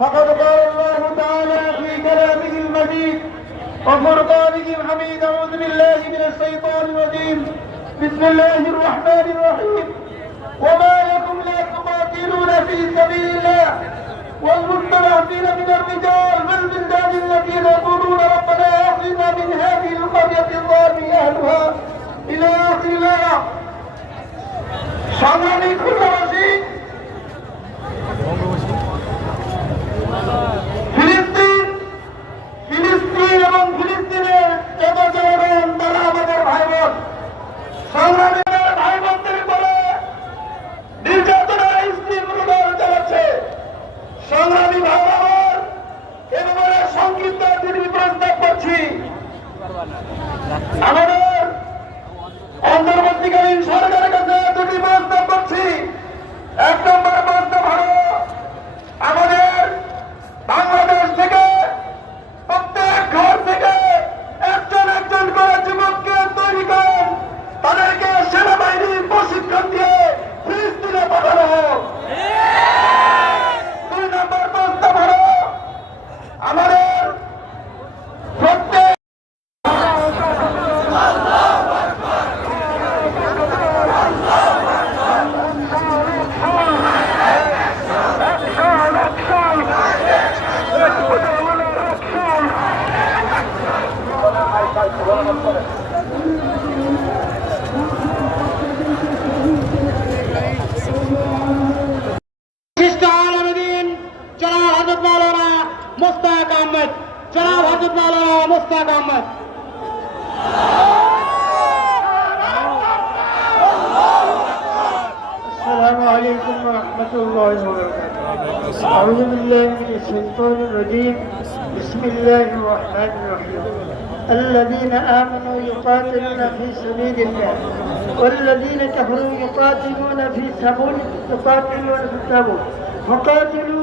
فقد قال الله تعالى في كلامه المجيد وفرقانه الحميد أعوذ بالله من الشيطان الرجيم. بسم الله الرحمن الرحيم. وما لكم لا تقاتلون في سبيل الله والمستضعفين من الرجال والبلدان الذين يقولون ربنا أخرجنا من هذه القرية الظالم أهلها إلى آخر الآية. মাওলানা মোস্তাক আহমেদ জনাব হজরত মাওলানা মোস্তাক আহমেদ السلام عليكم ورحمة الله وبركاته أعوذ بالله من الشيطان الرجيم بسم الله الرحمن الرحيم الذين آمنوا يقاتلون في سبيل الله والذين كفروا يقاتلون في سبيل يقاتلون في التابوت فقاتلوا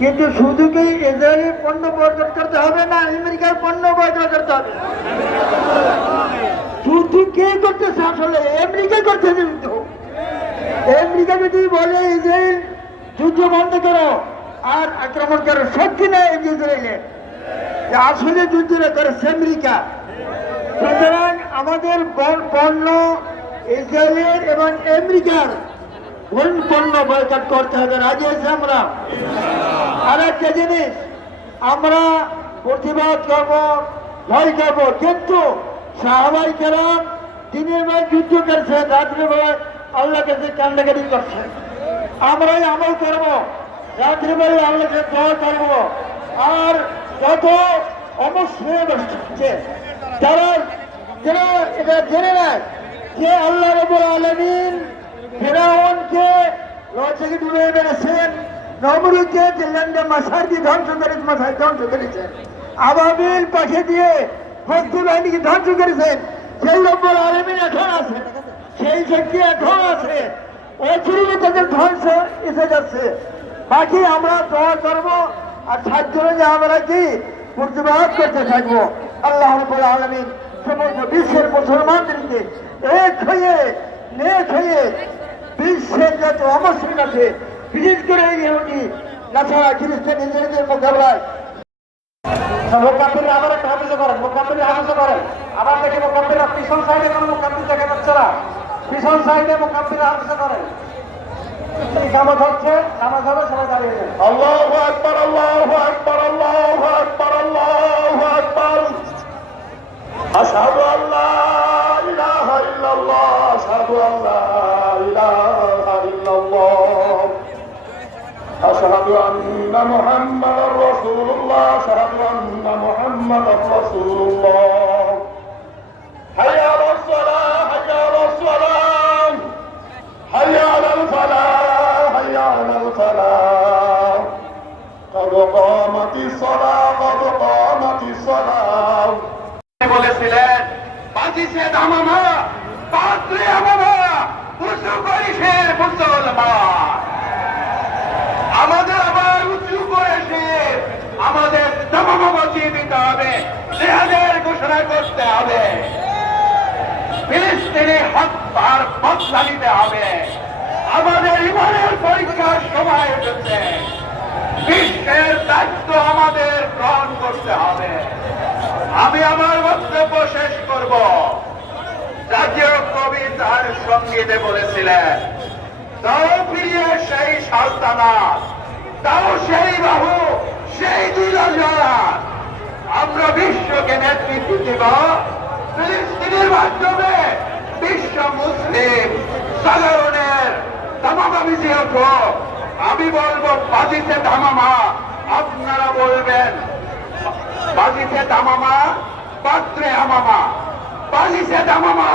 কিন্তু শুধু কি ইসরায়েলি পণ্য বর্জন করতে হবে না, আমেরিকার পণ্য বয়কট করতে হবে? শুধু কে করতেছে আসলে? আমেরিকা করতেছে কিন্তু। আমেরিকা যদি বলে ইসরায়েল যুদ্ধ বন্ধ করো আর আক্রমণ করো, শক্তি নেই ইসরায়েলের আসলে যুদ্ধটা করেছে আমেরিকা। সুতরাং আমাদের পণ্য ইসরায়েলের এবং আমেরিকার কোন পণ্য বয়কট করতে হবে রাজি আছি আমরা। আর একটা জিনিস, আমরা প্রতিবাদ করব, ভয় করব, কিন্তু সাহাবাই কেরাম দিনের বেলায় যুদ্ধ করছে রাত্রে বেলায় আল্লাহ কাছে কান্দাকাটি করছে। আমরাই আমল করব রাত্রে বেলায় আল্লাহকে দোয়া করব। আর যত অমুসলিম হচ্ছে তারা এটা জেনে নেয় যে আল্লাহ রবুল আলমিন ফেরাউনকে ডুবে বেড়েছেন মাসার দিয়ে ধ্বংস করেছে মাসায় ধ্বংস করেছেন আবাবিল পাঠিয়ে দিয়ে বাহিনীকে ধ্বংস করেছেন সেই আলমিন এখন আছে। সেই শক্তি এখন আছে। ওই তাদের ধ্বংস এসে যাচ্ছে। বাকি আমরা দোয়া করব আর যে আমরা কি প্রতিবাদ করতে থাকব? আল্লাহ রব্বুল আলমিন সমগ্র বিশ্বের মুসলমানদেরকে এক হয়ে, নেক হয়ে যত অমুসলিম আছে বিশেষ করে এই ইহুদি নাছাড়া খ্রিস্টান ইংরেজদের মোকাবেলায়। মোকাবিলা আবার أن محمد رسول الله أشهد أن محمد رسول الله حي على الصلاة حي على الصلاة حي على الفلاح حي على الفلاح قد قامت الصلاة قد قامت الصلاة বলেছিলেন বাজিছে দামামা পাত্রে আমামা হবে। ফিলিস্তিনি হত্যার বদলা নিতে হবে। আমাদের ইমানের পরীক্ষার সময় এসেছে। বিশ্বের দায়িত্ব আমাদের গ্রহণ করতে হবে। আমি আমার বক্তব্য শেষ করব। জাতীয় কবি তার সঙ্গীতে বলেছিলেন তাও ফিরিয়ে সেই সালতানাত তাও সেই বাহু, সেই দুরাজাত আমরা বিশ্বকে নেতৃত্ব দিব ফিলিস্তিনের মাধ্যমে বিশ্ব মুসলিম সাধারণের তামামা বিজয় আমি বলব বাজিতে তামামা, আপনারা বলবেন, বাজিতে তামামা, পাত্রে আমামা বাজিতে তামামা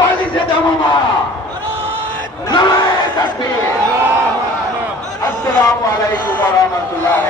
বাজিতে তামামা। নারায় আসসালামু আলাইকুম রাহমাতুল্লাহ